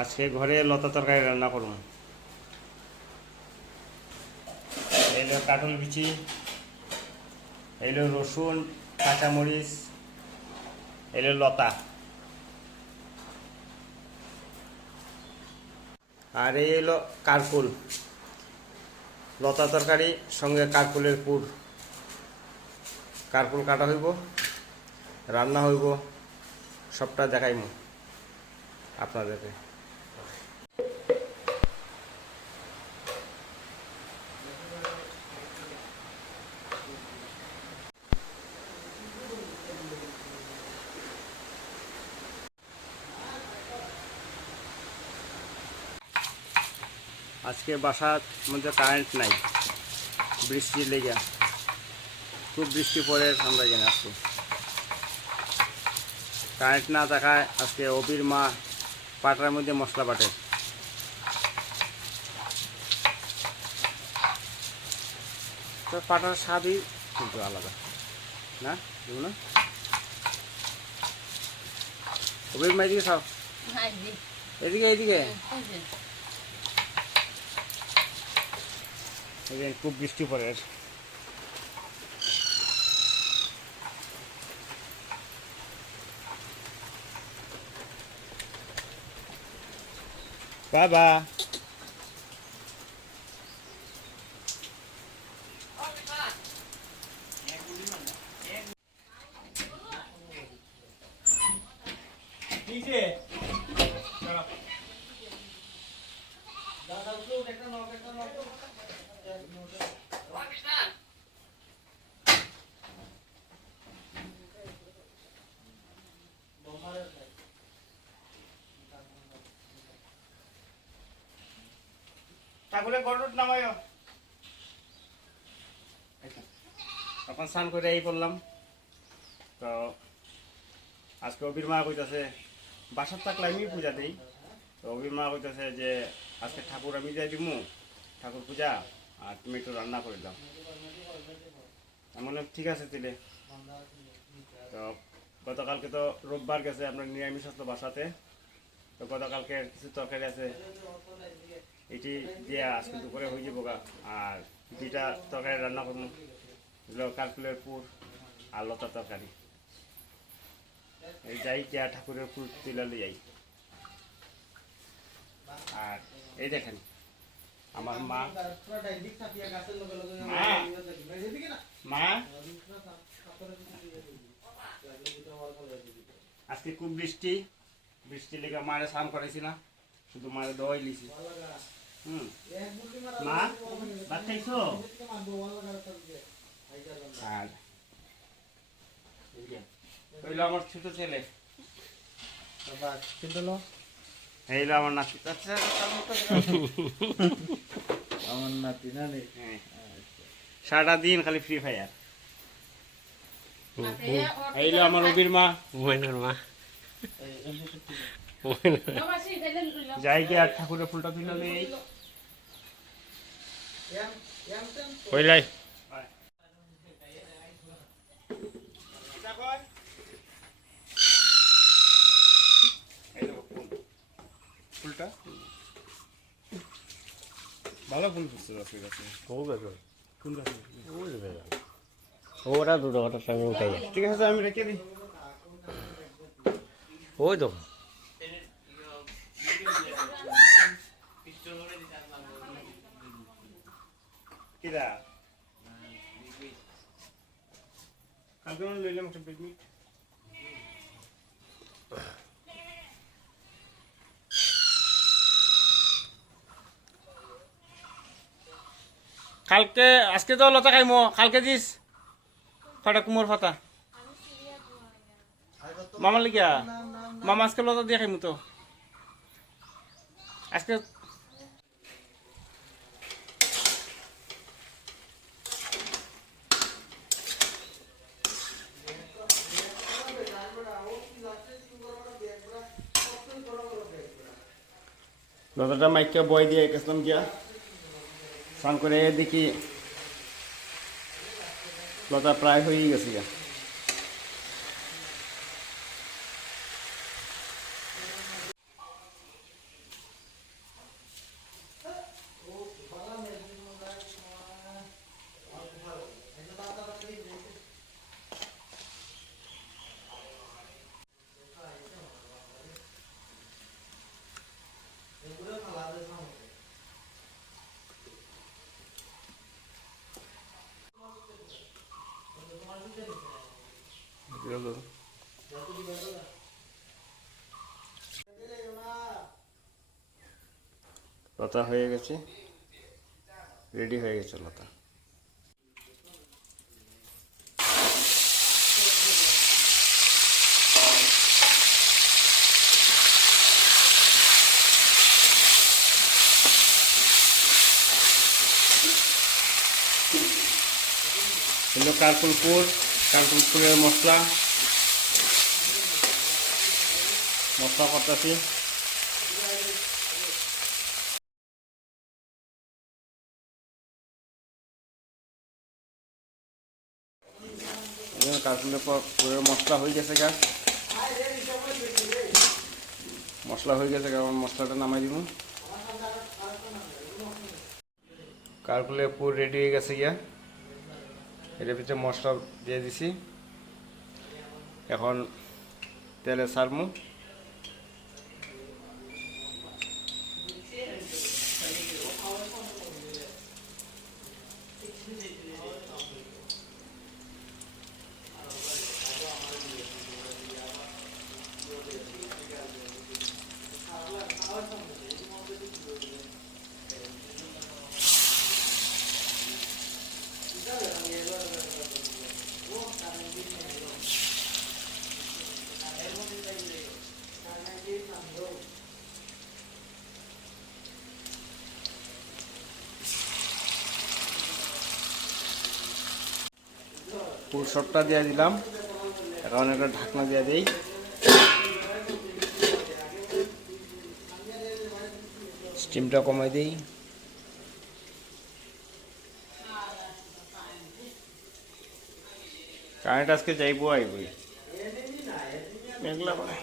আজকে ঘরে লতা তরকারি রান্না করুন। এইলো কাঁঠাল বিচি, এইলো রসুন, কাঁচামরিচ, এইলো লতা, আর এই হলো কারকুল। লতা তরকারি সঙ্গে কারকুলের পুর। কারকুল কাটা হইব, রান্না হইব, সবটা দেখাইব আপনাদেরকে। আজকে বাসার মধ্যে কারেন্ট নাই, বৃষ্টির লেগে। খুব বৃষ্টি পড়ে আমরা এখানে আসছি। কারেন্ট না থাকায় আজকে অবির মা পাটার মধ্যে মশলা বাটে। তো পাটার স্বাদই কিন্তু আলাদা না, না? অবির মা এদিকে খাও, এদিকে এদিকে। খুব বৃষ্টি পড়ে। বাবা ঠাকুরের গরুট নামায় তখন স্নান করে এই করলাম। তো আজকে অবির মা কইতাছে, বাসার থাকলে আমি পূজা দিই। তো অবির মা কইতাছে যে আজকে ঠাকুর আমি যাই দিমু, ঠাকুর পূজা, আর তুমি একটু রান্না করে দাও। এমন ঠিক আছে দিলে। তো গতকালকে তো রোববার গেছে, আমরা নিরামিষ আসতো বাসাতে। তো গতকালকে কিছু তরকারি আছে, এটি দিয়ে আজকে দুপুরে হয়ে যাবো গা। আর দুইটা তরকারি রান্না করবো, কারকুলের পুর আর লতা তরকারি। এই যাই কে ঠাকুরের পুর তুলালে যাই। আর এই দেখেন আমার মা মা আজকে খুব বৃষ্টি, বৃষ্টি লেগে মারে স্নান করাইছি না, শুধু মারে দোয়াই লিছি। মা ভাত খাইছো? আর হইলো আমার ছোট ছেলে, এইলো আমার নাতি। আমার নাতি না নেই, সারাটা দিন খালি ফ্রি ফায়ার। এইলো আমার অবির মা, মা যাই গে আর ঠাকুরের ফুলটা তুলে নেই। কইলাই ফুলটা ভালো ফুল ফুটছে গাছে গাছে। কোন গাছে? ওরা দুটো ওটার সঙ্গে উঠাই। ঠিক আছে আমি রেখে দিই। ওই তো কিরা কালকে লইলাম একটা পিকনিক। কালকে আজকে তো লতা খাইমো, কালকে দিস ফাটা কুমোর ফাতা মামার লিগা। মামা আজকে লতা দিয়ে খাইমু তো আজকে। লতাটা মাইকে বয় দিয়ে গেছিলাম গিয়া, স্নান করে দেখি লতা প্রায় হয়েই গেছে গা। লতা হয়ে গেছে, রেডি হয়ে গেছে লতা। হলো কারকুলপুরের মশলা করতেছি। কারকুলপুরের মশলা হয়ে গেছে গা, মশলাটা নামাই দিব। কারকুলপুর রেডি হয়ে গেছে গিয়া, এর ভিতরে মশলা দিয়ে দিছি। এখন তেলে ছাড়মু। পুর সবটা দিয়ে দিলাম, এখন একটা ঢাকনা দিয়ে দিই। স্টিমটা কমাই দিই। কারেন্ট আজকে যাইবো আইবই মেঘলা করে।